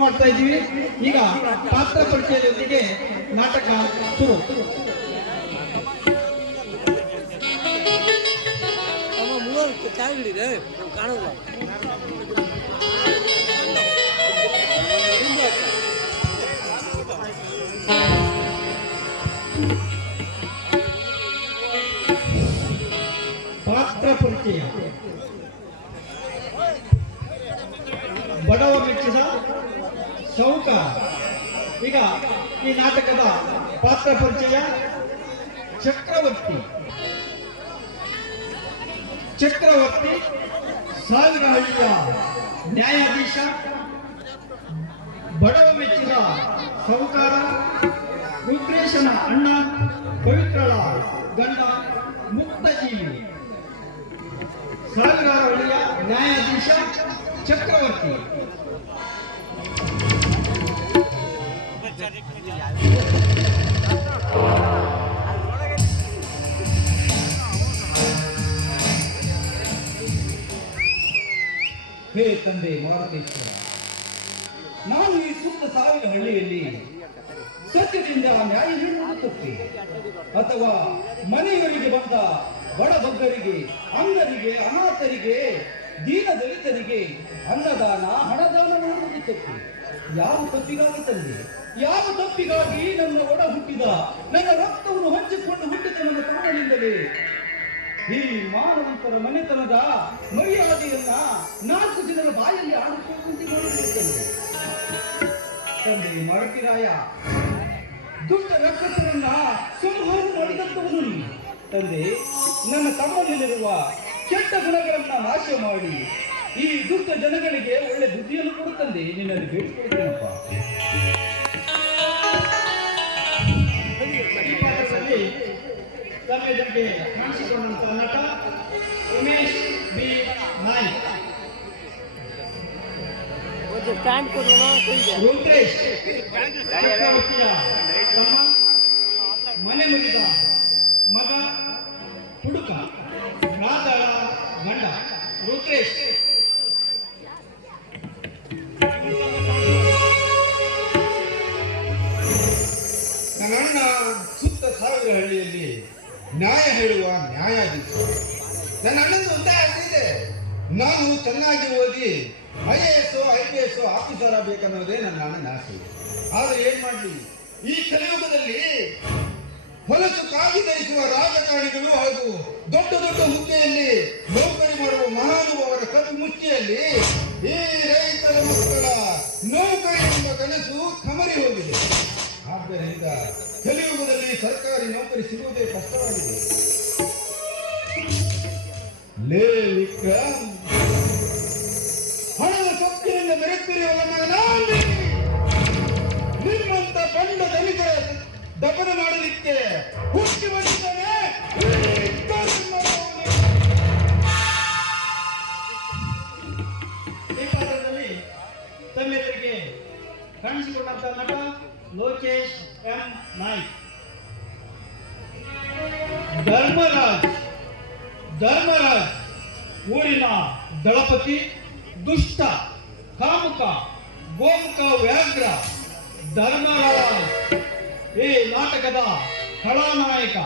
ಮಾಡ್ತಾ ಇದ್ದೀವಿ. ಈಗ ಪಾತ್ರ ಪರಿಚಯದೊಂದಿಗೆ ನಾಟಕ ಶುರು. ಪಾತ್ರ ಪರಿಚಯ. ಬಡವ ಮೆಚ್ಚಿದ ಸೌಕಾರ. ಈಗ ಈ ನಾಟಕದ ಪಾತ್ರ ಪರಿಚಯ. ಚಕ್ರವರ್ತಿ ಸಾವಿರಹಳ್ಳಿಯ ನ್ಯಾಯಾಧೀಶ, ಬಡವ ಮೆಚ್ಚಿದ ಸೌಕಾರ, ರುದ್ರೇಶನ ಅಣ್ಣ, ಪವಿತ್ರಳ ಗಂಡ, ಮುಕ್ತಜೀವಿ. ಸಾವಿರಹಳ್ಳಿಯ ನ್ಯಾಯಾಧೀಶ ಚಕ್ರವರ್ತಿ. ಹೇ ತಂದೆ ಮಾರುತೇಶ್ವರ, ನಾನು ಈ ಸುತ್ತ ಸಾವಿರ ಹಳ್ಳಿಯಲ್ಲಿ ಸತ್ಯದಿಂದ ನ್ಯಾಯ ಹೇಳುವುದು ತಪ್ಪೆ, ಅಥವಾ ಮನೆಯವರಿಗೆ ಬಂದ ಬಡಬಗ್ಗರಿಗೆ, ಅಂಗರಿಗೆ, ಅನಾಥರಿಗೆ, ದೀನ ದಲಿತರಿಗೆ ಅನ್ನದಾನ, ಹಣದಾನ ಮಾಡುವುದು ತಪ್ಪೆ. ಯಾವ ತಪ್ಪಿಗಾಗಿ ತಂದೆ, ಯಾವ ತಪ್ಪಿಗಾಗಿ ನನ್ನ ಒಡ ಹುಟ್ಟಿದ, ನನ್ನ ರಕ್ತವನ್ನು ಹಂಚಿಕೊಂಡು ಹುಟ್ಟಿದ ನನ್ನ ತಮ್ಮನಿಂದಲೇ ಈ ಮಾನವಂತರ ಮನೆತನದ ಮರ್ಯಾದೆಯನ್ನ 4 ಜನರ ಬಾಯಲ್ಲಿ ಆಡಿಕೊಳ್ಳುವಂತೆ ಮಾಡಿರುತ್ತೇನೆ. ತಂದೆ ಮಾರುತಿರಾಯ, ದುಷ್ಟ ರಕ್ಷಕರನ್ನ ಸಂಹಾರ ಮಾಡಿದಂತವನು ನೀನು. ತಂದೆ, ನನ್ನ ತಮ್ಮನಲ್ಲಿರುವ ಕೆಟ್ಟ ಗುಣಗಳನ್ನ ನಾಶ ಮಾಡಿ ಈ ದುಷ್ಟ ಜನಗಳಿಗೆ ಒಳ್ಳೆ ಬುದ್ಧಿಯನ್ನು ಕೊಡುತ್ತಂದೆ ನಿನ್ನಲ್ಲಿ ಬೇಡಿಕೊಳ್ಳುತ್ತೇನಪ್ಪ. ತಮ್ಮೆದುರಿಗೆ ಕಾಣಿಸಿಕೊಂಡಂತಹ ನಟ ಉಮೇಶ್ ಬಿ ನಾಯ್ಕ್. ರುದ್ರೇಶ್ ಚಕ್ರವರ್ತಿಯ ತಮ್ಮ, ಮನೆ ಮುಗಿದ ಮಗ, ಹುಡುಕ, ರಾಧಳ ಗಂಡ. ರುದ್ರೇಶ್ ನನ್ನ ಸುತ್ತ ಸಾವಿರ ಹಳ್ಳಿಯಲ್ಲಿ ನ್ಯಾಯ ಹೇಳುವ ನ್ಯಾಯಾಧೀಶ. ನನ್ನ ಅಣ್ಣಂದು ಒಂದೇ ಆಸೆ ಇದೆ, ನಾನು ಚೆನ್ನಾಗಿ ಓದಿ IAS IPS ಆಫೀಸರ್ ಆಗಬೇಕನ್ನೋದೇ ನನ್ನ ಅಣ್ಣನ ಆಸೆ. ಆದರೆ ಏನ್ ಮಾಡಲಿ, ಈ ಕಲಿಯುಗದಲ್ಲಿ ಹೊಲಸು ಕಾಗಿ ಧರಿಸುವ ರಾಜಕಾರಣಿಗಳು ಹಾಗೂ ದೊಡ್ಡ ದೊಡ್ಡ ಹುದ್ದೆಯಲ್ಲಿ ನೌಕರಿ ಮಾಡುವ ಮಹಾನುಭಾವರ ಕತ್ತು ಮುಚ್ಚಿಯಲ್ಲಿ ಈ ರೈತರ ಮಕ್ಕಳ ನೌಕರಿ ಎಂಬ ಕನಸು ಕಮರಿ ಹೋಗಿದೆ. ಆದ್ದರಿಂದ ಕಲಿಯುಗದಲ್ಲಿ ಸರ್ಕಾರಿ ನೌಕರಿ ಸಿಗುವುದೇ ಕಷ್ಟವಾಗಿದೆ. ಲೇ ವಿಕ್ರಮ್, ಹಣದ ಸೊಕ್ಕಿನಿಂದ ಮೆರೆತಿರುವ ಮಗನಾಗಿ ನಿಮ್ಮಂತ ಬಂಡ ದಲಿತರ ದಮನ ಮಾಡಲಿಕ್ಕೆ ಹುಟ್ಟಿ ಬಂದಿದ್ದಾನೆ. ಈ ಪಾತ್ರದಲ್ಲಿ ತಮ್ಮೆದುರಿಗೆ ಕಾಣಿಸಿಕೊಂಡಂತಹ ನಟ ಲೋಕೇಶ್ ಎಂ ನಾಯ್ಕ್. ಧರ್ಮರಾಜ್ ಊರಿನ ದಳಪತಿ, ದುಷ್ಟ, ಕಾಮುಕ, ಗೋಮುಖ ವ್ಯಾಘ್ರ ಧರ್ಮರಾಜ್ ಈ ನಾಟಕದ ಖಳನಾಯಕ.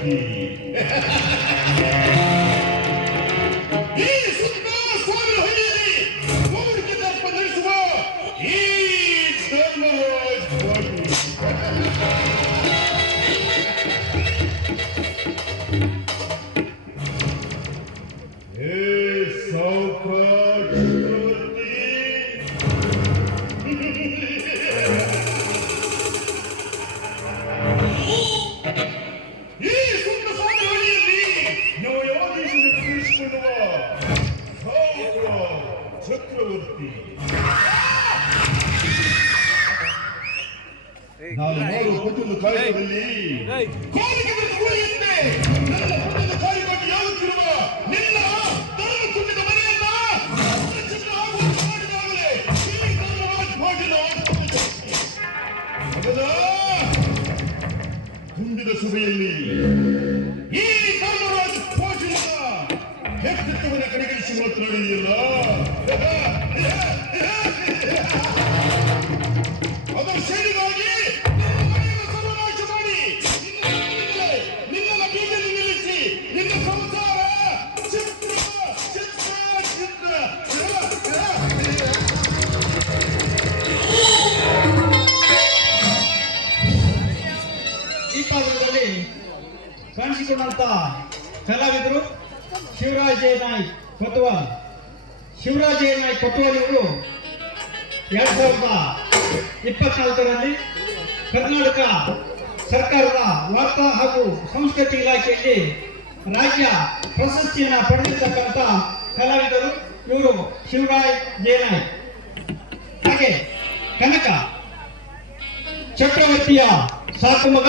ಚಕ್ರವರ್ತಿ. ಈ ಸುತ್ತ ಸಾವಿರ ಹಳ್ಳಿಯಲ್ಲಿ ಮೂಡಿಕೆ ದರ್ಪ ನಡೆಸುವ ಈ ಧರ್ಮರಾಜ್ ಪಾಟೀಲ್. ಹೇ ಸಾವ್ಕಾರ್ ಚಕ್ರವರ್ತಿ, ಈ ಸುತ್ತ ಸಾಧನೆಯಲ್ಲಿ ನ್ಯಾಯಾಧೀಶನ ತಿಳಿಸಿಕೊಳ್ಳುವ ಸಾವ್ಕಾರ್ ಚಕ್ರವರ್ತಿ. ನಾನು ಮಾಡುವ ಪ್ರತಿಯೊಂದು ಕಾರ್ಯದಲ್ಲಿ ಕೋರಿಕೆ ಉಳಿಯುತ್ತೆ. ನನ್ನ ಪುಣ್ಯದ ಕಾರ್ಯವಾಗಿ ಯಾಗುತ್ತಿರುವ ನಿನ್ನ ಧರ್ಮ ತುಂಬಿದ ಮನೆಯನ್ನ ಅಪ್ರಚಿನ್ನ ಆಗುವಂತೆ ಮಾಡಿದಾಗಲೇ ಈ ಧರ್ಮರಾಜ್ ಪಾಟೀಲ ಮಗದ ತುಂಬಿದ ಸಭೆಯಲ್ಲಿ ಈ ಧರ್ಮರಾಜ್ ಪಾಟೀಲನ ವ್ಯಕ್ತಿತ್ವವನ್ನು ಕಡೆಗಣಿಸಿ ಮಾತನಾಡಿದೆಯಲ್ಲ, ಅದರ ಸೇರಿಗಾಗಿ ಸರ್ವನಾಶ ಮಾಡಿ ನಿನ್ನ ಬೀದಿಯಲ್ಲಿ ನಿಲ್ಲಿಸಿ ನಿನ್ನ ಸಂಸಾರ ಚಿತ್ರ ಚಿತ್ರ ಚಿತ್ರ. ಈ ಪಾತ್ರದಲ್ಲಿ ಕಾಣಿಸಿಕೊಂಡಂತ ಕಲಾವಿದರು ಶಿವರಾಜ್ ಎ ನಾಯ್ಕ್ ಕೊತ್ವಾಲ್. ಶಿವರಾಜ್ ಎ ನಾಯ್ಕ್ ಕೊತ್ವಾಲ್ ಇವರು 2024ರಲ್ಲಿ ಕರ್ನಾಟಕ ಸರ್ಕಾರದ ವಾರ್ತಾ ಹಾಗೂ ಸಂಸ್ಕೃತಿ ಇಲಾಖೆಯಲ್ಲಿ ರಾಜ್ಯ ಪ್ರಶಸ್ತಿಯನ್ನು ಪಡೆದಿರ್ತಕ್ಕಂಥ ಕಲಾವಿದರು ಇವರು ಶಿವರಾಜ್ ಜೆ ನಾಯ್ಕ್. ಹಾಗೆ ಕನಕ ಚಕ್ರವರ್ತಿಯ ಸಾಕು ಮಗ,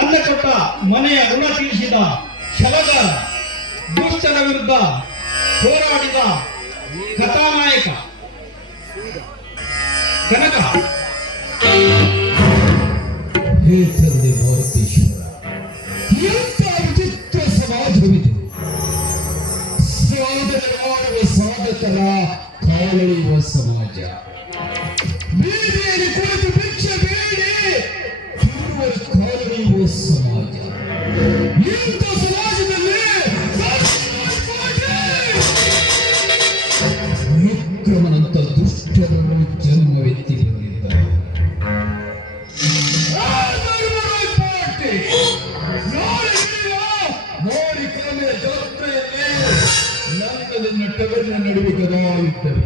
ಅನ್ನ ಕೊಟ್ಟ ಮನೆಯ ಋಣ ತೀರಿಸಿದ ಛಲಗಾರ, ದುಷ್ಟರ ವಿರುದ್ಧ ಹೋರಾಡಿದ ಕಥಾನಾಯಕ ಕನಕ. ಹೇ ತಂದೆ ಭಾರತೇಶ್ವರ, ಎಂಥ ವಿಚಿತ್ರ ಸಮಾಜವಿದೆ. ಸಾಧನೆ ಮಾಡುವ ಸಾಧಕರ ಕಾಲೆಳೆಯುವ ಸಮಾಜ. ಬೀದಿಯಲ್ಲಿ ಕುಳಿತು ಭಿಕ್ಷೆ ಬೇಡಿ ತಿನ್ನುವ ಕಾಲೆಳೆಯುವ ಸಮಾಜ. ಇಂಥ ಸಮಾಜದಲ್ಲಿ ವಿಕ್ರಮನಂತ ದುಷ್ಟರನ್ನು ಜನ್ಮವೆತ್ತಿ ಬಂದಿದ್ದಾರೆ. ನೋಡಿ ಕಡಿಮೆ ಜಾತ್ರೆಯಲ್ಲಿ ನನ್ನದನ್ನು ಟಗರಿನ ನಡುವೆ ಗದಾಯುತ್ತವೆ.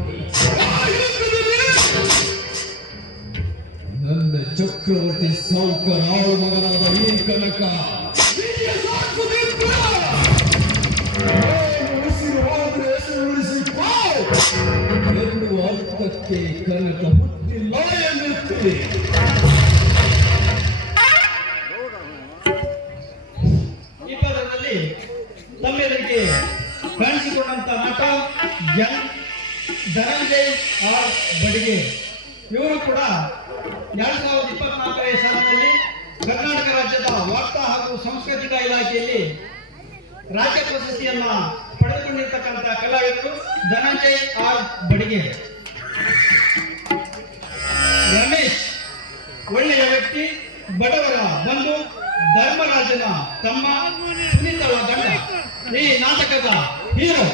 ನನ್ನ ಚಕ್ರವರ್ತಿ ಸಾವ್ಕಾರ ಆಳು ಮಗನಾದ ಈ ಕನಕ ಉಸಿರುವಾದ್ರೆ ಹೆಸರು ಉಳಿಸಿಕೋ ಎನ್ನುವ ಅರ್ಥಕ್ಕೆ ಕನಕ ಹುಟ್ಟಿಲ್ಲ ಎನ್ನುತ್ತದೆ. ಈ ಪದದಲ್ಲಿ ತಮ್ಮೆದುರಿಗೆ ಕಾಣಿಸಿಕೊಂಡಂತ ನಟ ಧನಂಜಯ್ ಆರ್ ಬಡಿಗೆ. ಇವರು ಕೂಡ 2024ನೇ ಸಾಲಿನಲ್ಲಿ ಕರ್ನಾಟಕ ರಾಜ್ಯದ ವಾರ್ತಾ ಹಾಗೂ ಸಾಂಸ್ಕೃತಿಕ ಇಲಾಖೆಯಲ್ಲಿ ರಾಜ್ಯ ಪ್ರಶಸ್ತಿಯನ್ನ ಪಡೆದುಕೊಂಡಿರ್ತಕ್ಕಂಥ ಕಲಾವಿದರು ಧನಂಜಯ್ ಆರ್ ಬಡಿಗೆ. ರಮೇಶ್ ಒಳ್ಳೆಯ ವ್ಯಕ್ತಿ, ಬಡವರ ಬಂಧು, ಧರ್ಮರಾಜನ ತಮ್ಮ, ಸುನೀತಳ ಗಂಡ, ಈ ನಾಟಕದ ಹೀರೋ.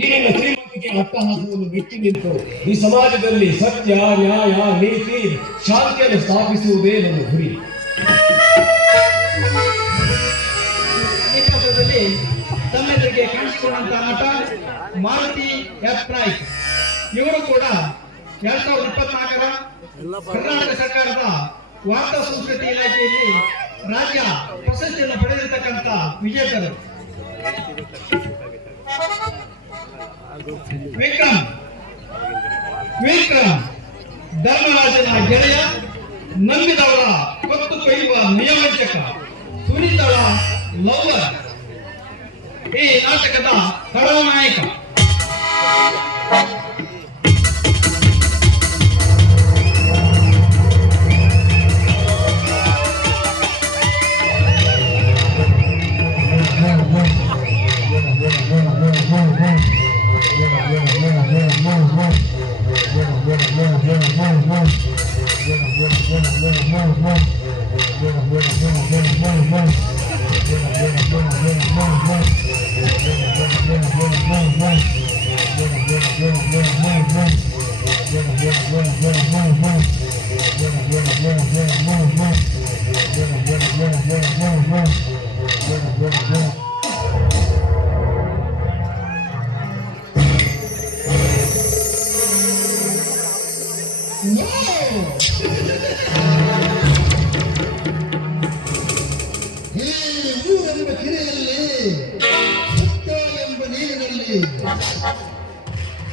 ಈಗಿನ ಶ್ರೀಮಂತಿಕೆ ಅಟ್ಟಹಾಸವನ್ನು ಮೆಟ್ಟಿ ನಿಂತು ಈ ಸಮಾಜದಲ್ಲಿ ಸತ್ಯ, ನ್ಯಾಯ, ನೀತಿ, ಶಾಂತಿಯನ್ನು ಸ್ಥಾಪಿಸುವುದೇ ನಮ್ಮ ಗುರಿ. ಈ ಪತ್ರದಲ್ಲಿ ತಮ್ಮೆದುರಿಗೆ ಕಾಣಿಸಿಕೊಂಡಂತಹ ನಟ ಮಾರುತಿ ಎಫ್ ನಾಯ್ಕ್. ಇವರು ಕೂಡ 2024ರ ಕರ್ನಾಟಕ ಸರ್ಕಾರದ ವಾರ್ತಾ ಸಂಸ್ಕೃತಿ ಇಲಾಖೆಯಲ್ಲಿ ರಾಜ್ಯ ಪ್ರಶಸ್ತಿಯನ್ನು ಪಡೆದಿರತಕ್ಕಂಥ ವಿಜೇತರು. ವಿಕ್ರಮ್ ಧರ್ಮರಾಜನ ಗೆಳೆಯ, ನಂಬಿದವರ ಕೊತ್ತು ಕೊಯ್ಯುವ ನಿಯಮಂಚಕ, ಸುನೀತಳ ಲವರ್, ಈ ನಾಟಕದ ಖಳನಾಯಕ. Yeah.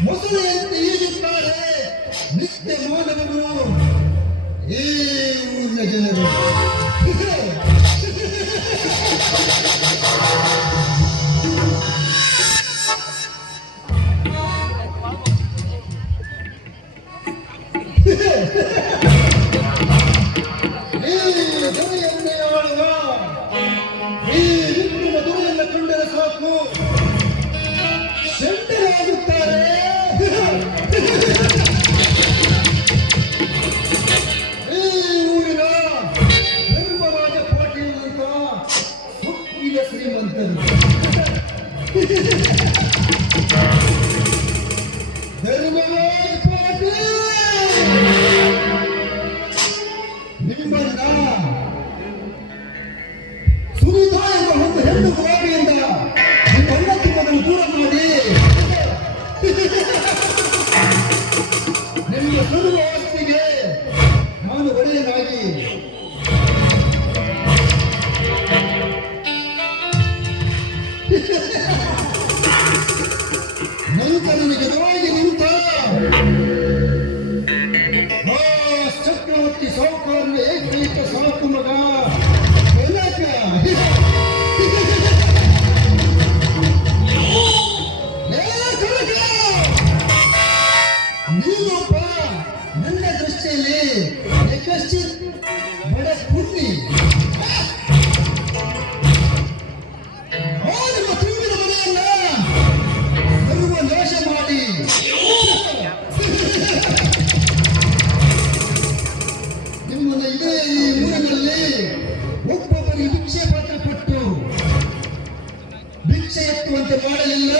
ಮೊಸಳೆಯಂತೆ ಈಜುತ್ತಾರೆ ನಿತ್ಯ ಮಾನವರು ಈ ಊರಿನ ಜನರು. ಈ ದೊರೆಯನ್ನೇ ಆಳುವ ಈ ವಿಕ್ರಮ ದೊರೆಯನ್ನು ಕಂಡರೆ ಸಾಕು ಶೆಟ್ಟರಾಗುತ್ತಾರೆ. ಈ ಊರಿನ ಧರ್ಮರಾಜ ಪಾಟೀಲ್ ಅಂತ ಹುಟ್ಟಿದ ಶ್ರೀಮಂತರು. ಧರ್ಮರಾಜ ಪಾಟೀಲ್ ನಿಮ್ಮನ್ನ ಸುನಿತಾ ಎಂಬ ಒಂದು ಹೆಣ್ಣು ಗುಲಾಬಿಯಿಂದ ನಿಮ್ಮನ್ನ ತಿಮ್ಮನ್ನು ದೂರ ಮಾಡಿ ನಿಮ್ಮ ಸುಡುವ ಆಸ್ತಿಗೆ ನಾನು ಒಡೆಯನಾಗಿ ನಂತರ ನಿಜವಾಗಿ ನಿಂತ ಚಕ್ರವರ್ತಿ ಸಾಹುಕಾರನ ಏಕೈಕ ಸಾಕು ಮಗ ಕನಕ. ನೀನೊಬ್ಬ ನನ್ನ ದೃಷ್ಟಿಯಲ್ಲಿ ಯಕಶ್ಚಿತ್ ಬಡ ಪುಣ್ಯ. ನಿಮ್ಮ ತುಂಬಿದ ಮನೆಯನ್ನ ಸರ್ವ ನಾಶ ಮಾಡಿ ನಿಮ್ಮನ್ನ ಇದೇ ಈ ಊರಿನಲ್ಲಿ ಒಬ್ಬೊಬ್ಬರಿಗೆ ಭಿಕ್ಷೆ ಪಾತ್ರ ಕೊಟ್ಟು ಭಿಕ್ಷೆ ಎತ್ತುವಂತೆ ಮಾಡಲಿಲ್ಲ.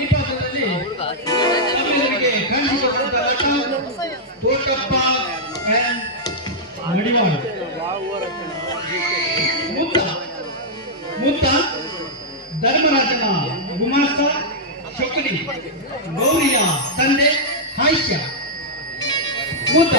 ಈ ಪಾತ್ರದಲ್ಲಿ ತಮ್ಮೆಲ್ಲರಿಗೆ ಕಾಣಿಸಿಕೊಂಡ ನಟ ತೋಟಪ್ಪ ಮಡಿವಾಳ. ಮುತ್ತ ಧರ್ಮರಾಜನ ಗುಮಾಸ್ತ ಶಕುನಿ, ಗೌರಿಯ ತಂದೆ ಹಾಸ್ಯ. ಮುತ್ತ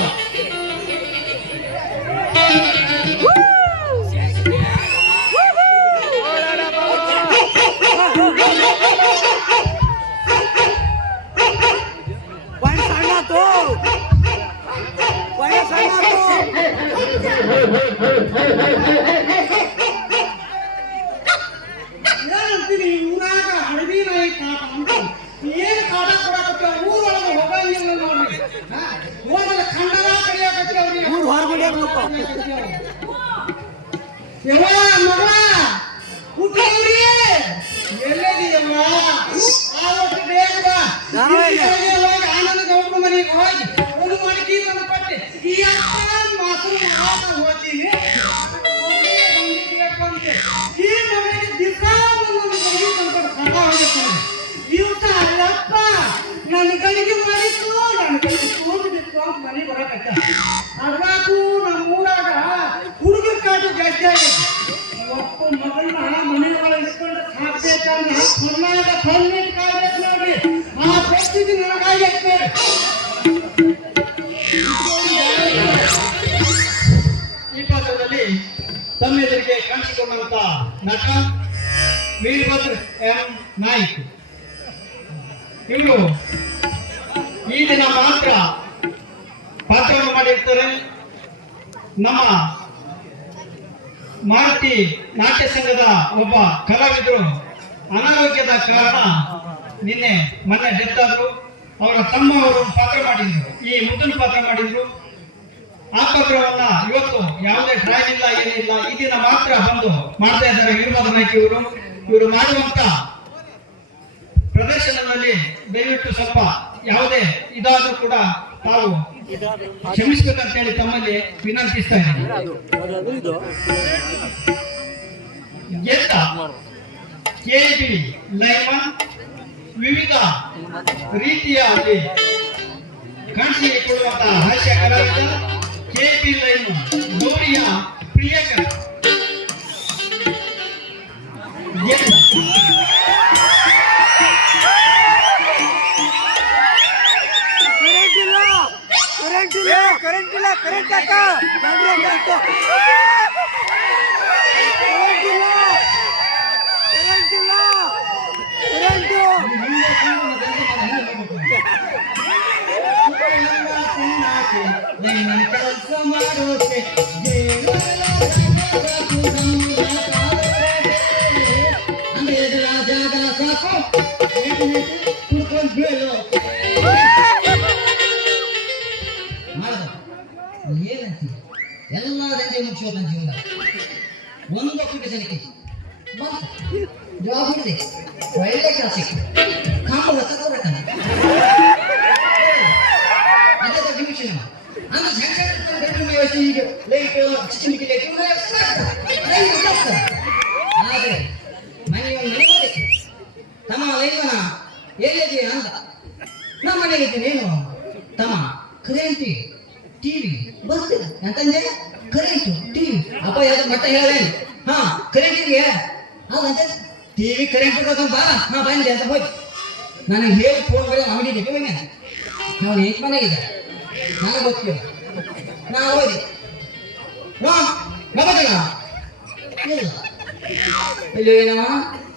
ಏನಂತೀನಿ ಊರಾಗ ಹಳದಿ ನಾಯಿ ಕಾಟ ಅಂತ ಏನ್ ಕಾಟ ಕೊಡಕತ್ತ ಊರೊಳಗೆ ಹೋಗಂಗಿಲ್ಲ ನೋಡ್ರಿ. ಹೋಗಲ್ಲ ಖಂಡನ ಕಡಿಯಾಕತ್ತಿ ಅವ್ರಿಗೆ ಊರ್ ಹೊರಗಡೆ ಯವ್ವ ಮಗಳ ಹುಟ್ಟವ್ರಿ ಎಲ್ಲದಿಯಮ್ಮ ಆವತ್ತು ಬೇಗ ಬಾ. ಹೋಗಿ ಆನಂದ ಗೌಡ್ರ ಮನೆಗೆ ಹೋಗಿ ಒಂದು ಮಡಿಕೆ ತಂದು ಕೊಟ್ಟೆ ಈ ಅಕ್ಕ ಮಾತು ಮಾತ ಹೋಗ್ತೀನಿ ಈ ಮಗಳಿಗೆ ದಿವಸ ಒಂದೊಂದು ಗಡಿಗೆ ತಂದ್ಕೊಂಡು ಸದಾ ಹೋಗುತ್ತಾನೆ. ದಿವಸ ಅಲ್ಲಪ್ಪ ನನ್ನ ಗಡಿಗೆ ಮಾಡಿತ್ತು ನನ್ನ ಗಡಿಗೆ ತೋದು ಬಿತ್ತು ಅಂತ ಮನೆಗೆ ಬರಕತ್ತ. ಅದ್ರಾಗೂ ನಮ್ಮ ಊರಾಗ ಹುಡುಗರ ಕಾಟ ಜಾಸ್ತಿ ಆಗಿದೆ. ಒಟ್ಟು ಮಗಳನ್ನ ಮನೆ ಒಳಗೆ ಇಟ್ಕೊಂಡು ಸಾಕ್ಬೇಕಂದ್ರೆ ಕೊನ್ನಾಗ ಕೊನ್ನಿಟ್ಟು ಕಾಯ್ಬೇಕು ನೋಡ್ರಿ. ಆ ಪರಿಸ್ಥಿತಿ ನನಗಾಗೈತೆ. ಈ ಪಾತ್ರದಲ್ಲಿ ತಮ್ಮೆದುರಿಗೆ ಕಾಣಿಸಿಕೊಂಡಂತ ನಟ ವೀರಭದ್ರ ಎಂ ನಾಯ್ಕ್. ಇವರು ಈ ದಿನ ಮಾತ್ರ ಪಾತ್ರವನ್ನು ಮಾಡಿರ್ತಾರೆ. ನಮ್ಮ ಮಾರುತಿ ನಾಟ್ಯ ಸಂಘದ ಒಬ್ಬ ಕಲಾವಿದರು ಅನಾರೋಗ್ಯದ ಕಾರಣ ಮೊನ್ನೆ ಡೆತ್ ಆದ್ರು. ಅವರ ತಮ್ಮವರು ಪಾತ್ರ ಮಾಡಿದ್ರು, ಈ ಮುದ್ದನ ಪಾತ್ರ ಮಾಡಿದ್ರು. ಆ ಪಾತ್ರವನ್ನ ಇವತ್ತು ಯಾವುದೇ ಟ್ರಯಲ್ ಇಲ್ಲ, ಏನಿಲ್ಲ, ಈ ದಿನ ಮಾತ್ರ ಬಂದು ಮಾಡ್ತಾ ಇದ್ದಾರೆ ವೀರಭದ್ರ ನಾಯ್ಕ ಇವರು ಮಾಡುವಂತ ಪ್ರದರ್ಶನದಲ್ಲಿ ದಯವಿಟ್ಟು ಸ್ವಲ್ಪ ಯಾವುದೇ ಇದಾದ್ರೂ ಕೂಡ ತಾವು ಕ್ಷಮಿಸಬೇಕಂತ ಹೇಳಿ ತಮ್ಮಲ್ಲಿ ವಿನಂತಿಸ್ತಾ ಇದ್ದೀನಿ. ಗೆದ್ದ ಕೆಬಿ ಲೈಮನ್ ವಿವಿಧ ರೀತಿಯಲ್ಲಿ ಕಾಣಿಸಿಕೊಳ್ಳುವಂತಹ ಹಾಸ್ಯ ಕಲಾವಿದ ಕೆಬಿ ಲೈಮನ್ ಗೌರಿಯ ಪ್ರಿಯಕರ. ಗೆದ್ದ ಕೆಲಸ ಮಾಡೋಕೆ ಜಾಗ ಸಾಕು ಕುಡ್ಕೊಂಡು ಬೀಳು ಏನಂತ ಎಲ್ಲ ದಂಡೆ ಮುಗಿಸೋದ ಜೀವನ ಒಂದು ಅಪ್ಲಿಕೇಶನ್ಗೆ ಬಂತು ಜಾಬ್ ಹಿಡಿದೆ ಒಳ್ಳೆ ಕೆಲಸಕ್ಕೆ ಕಾಂಬ ತಗೋಬೇಕಂತ ಅದೇ ದೊಡ್ಡ ವಿಷಯ ಅಂದ್ರೆ ಸಣ್ಣ ಬೆಡ್ರೂಮ್ ವ್ಯವಸ್ಥೆ ಈಗ ಲೈಟ್ ಚಿಕ್ಕ ಲೈಟ್ ಆದರೆ ಮನೆಯೊಂದು ಮನೆ ಹೋದೆ ತಮ್ಮ ಲೈವನ ಎಲ್ಲಿದೆಯಾ ಅಂತ ನಮ್ಮ ಮನೆಗಿದ್ದೀನಿ ಏನು ತಮ್ಮ ಕರೆಂಟ್ ಟಿವಿ ಬರ್ತಿಲ್ಲ ಅಂತಂದೆ ಕರೆಂಟ್ ಟಿವಿ ಅಪ್ಪ ಯಾವ್ದು ಮಟ್ಟ ಹೇಳೇನು ಹಾ ಕರೆಂಟಿಗೆ ಅದಂತ ಟಿವಿ ಕರೆಂಟ್ ಬಾ ಹಾ ಬಂದೆ ಅಂತ ಹೋಯ್ತು ನನಗೆ ಹೇಳಿ ಫೋನ್ ಮಾಡಿ ಅಂಗಡಿಗೆ ಬನ್ನಿ ನಾವು ಏಕ್ ಮನೆಗಿದೆ ನನಗೆ ಗೊತ್ತಿಲ್ಲ ನಾ ಹೋಯ್ದೆ ಇಲ್ಲ ಇಲ್ಲಿ ಏನವ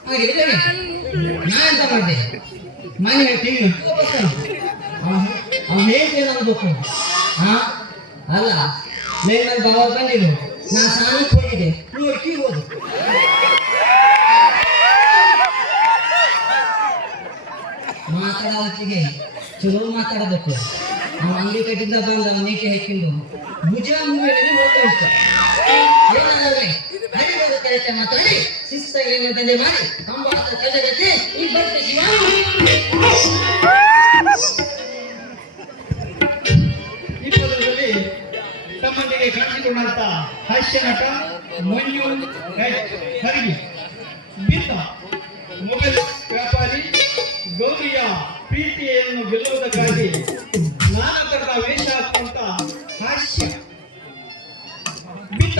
ಹಾಗೆ ನಾ ಎಂತ ಮಾಡಿದೆ ಮನೆ ಟಿವಿ ಅವ್ನು ಹೇಳ್ತೇನೆ ನಮ್ಗೆ ಗೊತ್ತು ಹಾ ಅಲ್ಲ ನನ್ನ ಬಾವ ಬಂದಿದ್ದು ನಾ ಸ್ನಾನಕ್ಕೆ ಹೋಗಿದ್ದೆ ನೋಡ್ಕಿ ಹೋದು ಮಾತಾಡೋ ಹೊತ್ತಿಗೆ ಚಲೋ ಮಾತಾಡಬೇಕು ಅವ್ನು ಅಂಗಡಿ ಕಟ್ಟಿದ್ದ ಬಂದ ನೀಕೆ ಹಾಕಿದ್ದು ಭುಜ ಮೇಲೆ ಹೋಗ್ತಾ ಇಷ್ಟ ಏನಾದ್ರೆ ಹರಿವಾದ ಕೆಲಸ ಮಾತಾಡಿ ಶಿಸ್ತಾಗಿ ತಂದೆ ಮಾಡಿ ಕಂಬಾದ ಕೆಳಗತ್ತೆ ಈ ಬರ್ತೆ ಶಿವ ಈ ಪದದಲ್ಲಿ ತಮ್ಮೊಂದಿಗೆ ಕಾಣಿಸಿಕೊಂಡಂತ ಹಾಸ್ಯ ನಟ ಮಂಜು ಹರಿಗಿ ಬಿತ್ತ ಮೊಬೈಲ್ ವ್ಯಾಪಾರಿ ಗೌರಿಯ ಪ್ರೀತಿಯನ್ನು ಗೆಲ್ಲುವುದಕ್ಕಾಗಿ ನಾನಾ ತರದ ವೇಷ ಹಾಕುವಂತ ಹಾಸ್ಯ ಬಿತ್ತ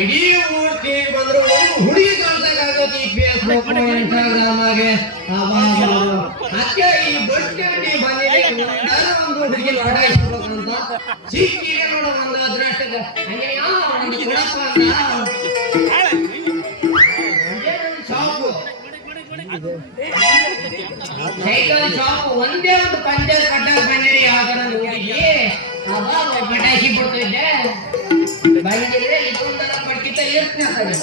ಇಡೀ ಊರ್ತಿ ಬಂದ್ರು ಹುಡುಗಿ ಕಾಣ್ಸಕ್ಕಾಗತ್ತೆ ಈ ಫೇಸ್ಬುಕ್ ಇನ್ಸ್ಟಾಗ್ರಾಮ್ ಆಗಿ ಅಕ್ಕೆ ಈ ಬಸ್ ಸ್ಟ್ಯಾಂಡ್ ಬಂದಿದೆ ಒಂದು ಹುಡುಗಿ ಲಡಾಯಿಸ್ಬೇಕಂತ ಸಿಕ್ಕಿಗೆ ನೋಡೋ ಒಂದು ಅದೃಷ್ಟದ ಹಂಗೆ ಒಂದು ಕೊಡಪ್ಪ ಶಾಪು ಸೈಕಲ್ ಶಾಪ್ ಒಂದೇ ಒಂದು ಪಂಚರ್ ಕಟ್ಟಾಗ ಬಂದಿರಿ ಯಾವ್ದಾರ ಹುಡುಗಿ ಅವಾಗ ಪಟಾಕಿ ಬಿಡ್ತಿದ್ದೆ ಬಂದಿದ್ರೆ ಇದೊಂದರ ಪಟ್ಕಿತ ಇರ್ತದೆ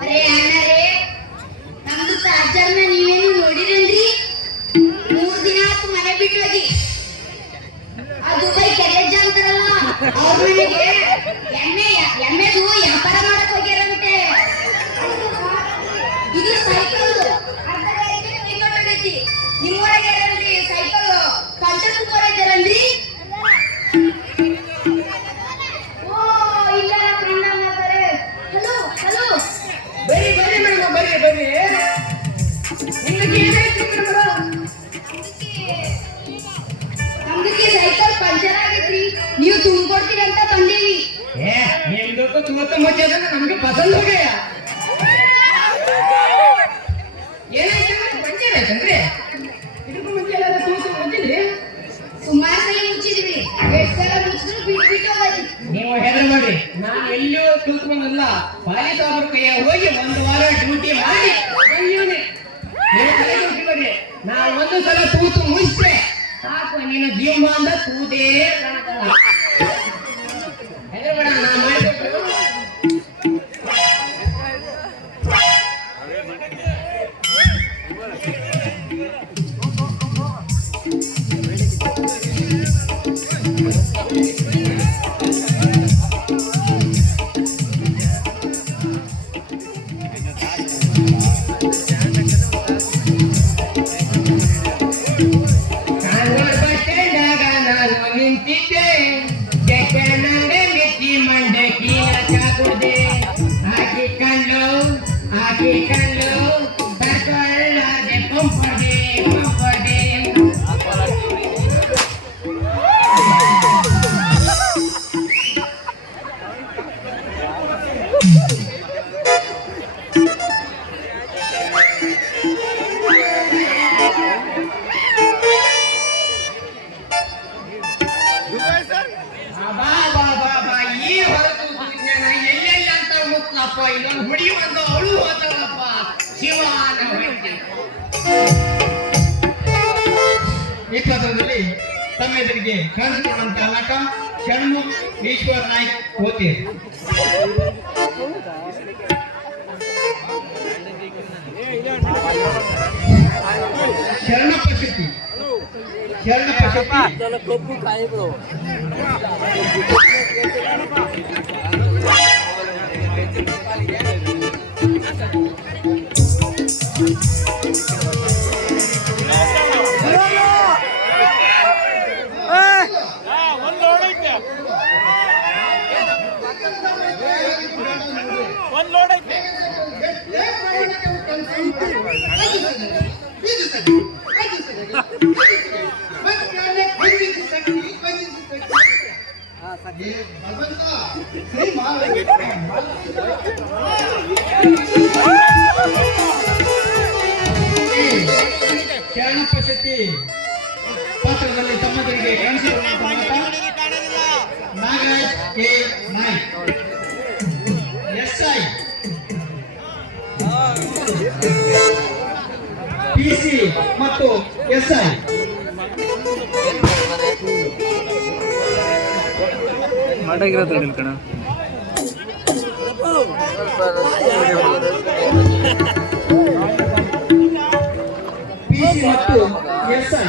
ಅರೆ ಅಣ್ಣರೇ ನಮ್ದು ಚಾರ್ಜರ್ನ ನೀವೇನು ನೋಡಿರೇನ್ರಿ 3 ದಿನ ಆಯ್ತು ಮನೆ ಬಿಟ್ಟು ಹೋಗಿ ಆ ದುಬೈ ಕೆರೆಜ್ ಅಂತಾರಲ್ಲ ಅವ್ರ ಮನೆಗೆ ಎಮ್ಮೆದು ವ್ಯಾಪಾರ ಮಾಡಕ್ ಹೋಗ್ಯಾರಂತೆ ಇದು ಸೈಕಲ್ ನಿಮ್ಮೊಳಗೆ ಯಾರಲ್ರಿ ಸೈಕಲ್ ಪಂಚರ್ ಕುತ್ಕೊಂಡಿದ್ದಾರಲ್ರಿ ಓ ಇಲ್ಲ ಫ್ರೆಂಡ್ ಅನ್ನತಾರೆ ಹಲೋ ಹಲೋ ಬರ್ರಿ ಬರ್ರಿ ಮೇಡಮ್ ಬರ್ರಿ ಬರ್ರಿ ನಿಮಗೆ ಏನಾಯ್ತು ಮೇಡಮ್ ನಮ್ದಕ್ಕೆ ಸೈಕಲ್ ಪಂಚರ್ ಆಗೈತ್ರಿ ನೀವು ತುಂಬಿಕೊಡ್ತೀರಿ ಅಂತ ಬಂದೀವಿ ಏ ನಿಮ್ದು ತುಂಬಾ ಮಚ್ಚದ ನಮ್ಗೆ ಪಸಂದ್ ಹೋಗ್ಯಾ ಏನಾಯ್ತು ಪಂಚರ್ ಆಯ್ತಂದ್ರೆ ಇದಕ್ಕೂ ಮುಂಚೆ ಎಲ್ಲ ತೂತು ಬಂದಿದ್ರಿ ಸುಮಾರು ಸಲ ಮುಚ್ಚಿದ್ವಿ ಎಷ್ಟು ಸಲ ಮುಚ್ಚಿದ್ರು ಬಿಟ್ಟು ಹೋಗಿ ನೀವು ಹೆದರಬೇಡ್ರಿ ನಾನು ಎಲ್ಲಿಯೂ ತಿಳ್ಕೊಂಡಲ್ಲ ಪಾಲಿಸ್ ಅವ್ರ ಕೈಯ ಹೋಗಿ 1 ವಾರ ಡ್ಯೂಟಿ ಮಾಡಿ ಬಂದಿವನಿ ನೀವು ತಲೆ ಕೆಡಿಸ್ಬೇಡ್ರಿ ನಾ ಒಂದು ಸಲ ತೂತು ಮುಗಿಸ್ರೆ ಸಾಕು ನೀನು ಜೀವ ಅಂದ ತೂತೇ ಕಾಣಕಲ್ಲ ಹೆದರಬೇಡ ನಾನು ಮಾಡಿಕೊಟ್ಟು ಬಾ ಬಾ ಬಾ ಬಾ ಈ ಹೊರತು ವಿಜ್ಞಾನ ಎಲ್ಲೆಲ್ಲ ಅಂತ ಮುಟ್ಲಪ್ಪ ಇನ್ನೊಂದು ಹುಡಿ ಒಂದು ಅವಳು ಹೋದಳಪ್ಪ ಶಿವಾನ ಹೊರಗೆ. ಈ ಪಾತ್ರದಲ್ಲಿ ತಮ್ಮೆದುರಿಗೆ ಕಾಣಿಸಿಕೊಂಡಂತಹ ನಟ ಷಣ್ಮುಖ್ ಈಶ್ವರ್ ನಾಯ್ಕ್ ಓತೀರ್. ಶರಣಪ್ಪ ಶೆಟ್ಟಿ ಶರಣಪ್ಪ ಶೆಟ್ಟಿ ಪಾತ್ರದಲ್ಲಿ ತಮ್ಮದರಿಗೆ ಕಾಣಿಸಿಕೊಂಡಂತಹ Nagaraj K Naik, SI PC ಮತ್ತು ಎಸ್ಐ. ಪಿಸಿ ಮತ್ತು ಎಸ್ಐ.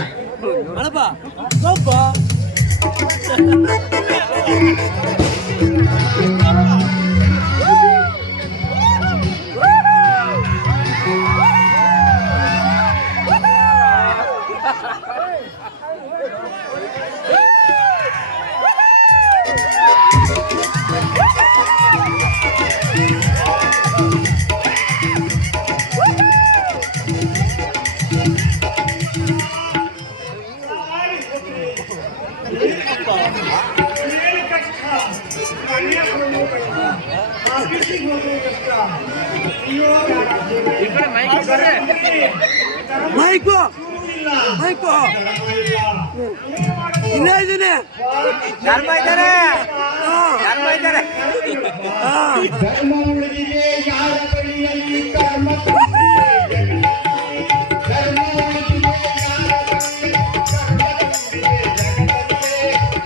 ಧರ್ಮ ಉಳಿದಿದೆ ಯಾರ ಬಳಿಯಲ್ಲಿ ಕರ್ಮ ತುಂಬಿದೆ. ಧರ್ಮ ಉಳಿದಿದೆ ಯಾರ ಬಳಿಯಲ್ಲಿ ಕರ್ಮ ತುಂಬಿದೆ. ಜಗತ್ತೇ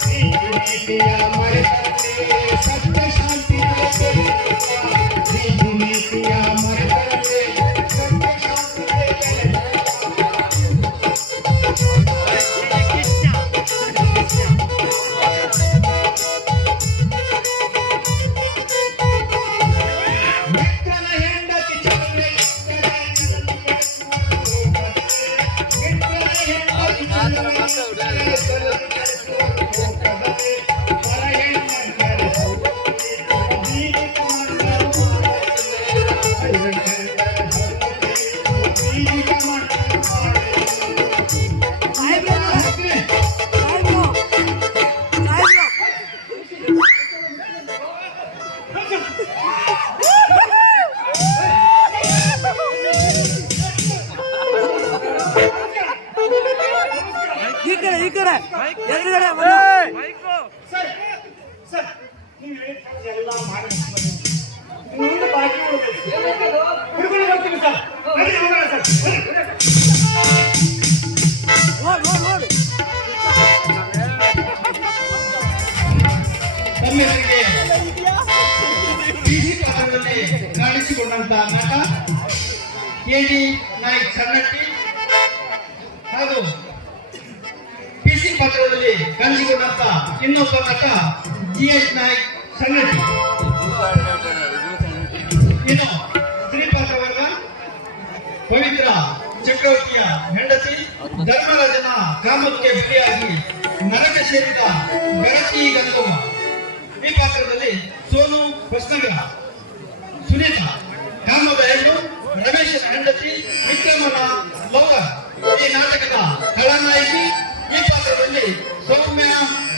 ನೀತಿಯ ಮರೆತರೆ ಸತ್ಯ ಶಾಂತಿ ನೀತಿಯ ಮರೆತರೆ ಸತ್ಯ ಶಾಂತಿ. ತಮ್ಮೆದುರಿಗೆ ಪಿಸಿ ಪಾತ್ರದಲ್ಲಿ ಕಾಣಿಸಿಕೊಂಡಂತಹ ನಟ ಕೆಡಿ ನಾಯ್ಕ್ ಸಣ್ಣಟ್ಟಿ ಹಾಗೂ ಪಿಸಿ ಪಾತ್ರದಲ್ಲಿ ಕಾಣಿಸಿಕೊಂಡಂತ ಇನ್ನೊಬ್ಬ ನಟ ಜಿಎಚ್ ನಾಯ್ಕ್ ಸಣ್ಣಟ್ಟಿ. ಇನ್ನು ಸ್ತ್ರೀ ಪಾತ್ರವರ್ಗ ಪವಿತ್ರ ಚಕ್ರವರ್ತಿಯ ಹೆಂಡತಿ ಧರ್ಮರಾಜನ ಕಾಮಕ್ಕೆ ಬಲಿಯಾಗಿ ನರಕ ಸೇರಿದ ಬೆಳಕಿ ಗಂಗವ್ವ. ಈ ಪಾತ್ರದಲ್ಲಿ ಸೋನು ಹೊಸನಗರ, ಸುನೀತಾ ಕಾಮದ ಹೆಣ್ಣು, ರಮೇಶನ ಹೆಂಡತಿ ವಿಕ್ರಮನ ಲವರ್. ಈ ನಾಟಕದ ಖಳನಾಯಕಿ. ಈ ಪಾತ್ರದಲ್ಲಿ ಸೌಮ್ಯ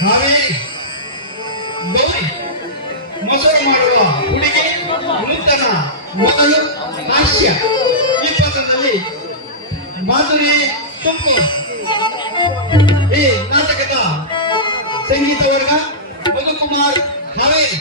ಹಾವೇರಿ, ಗೌರಿ ಮೊಸರು ಮಾಡುವ ಹುಡುಗಿ ನೂತನ ಮೊದಲು ಹಾಸ್ಯ ಈ ಪಾತ್ರದಲ್ಲಿ ಮಾಧುರಿ ತುಮಕೂರು. ಈ ನಾಟಕದ ಸಂಗೀತ ವರ್ಗ ಮಧುಕುಮಾರ್ ಹಾವೇರಿ.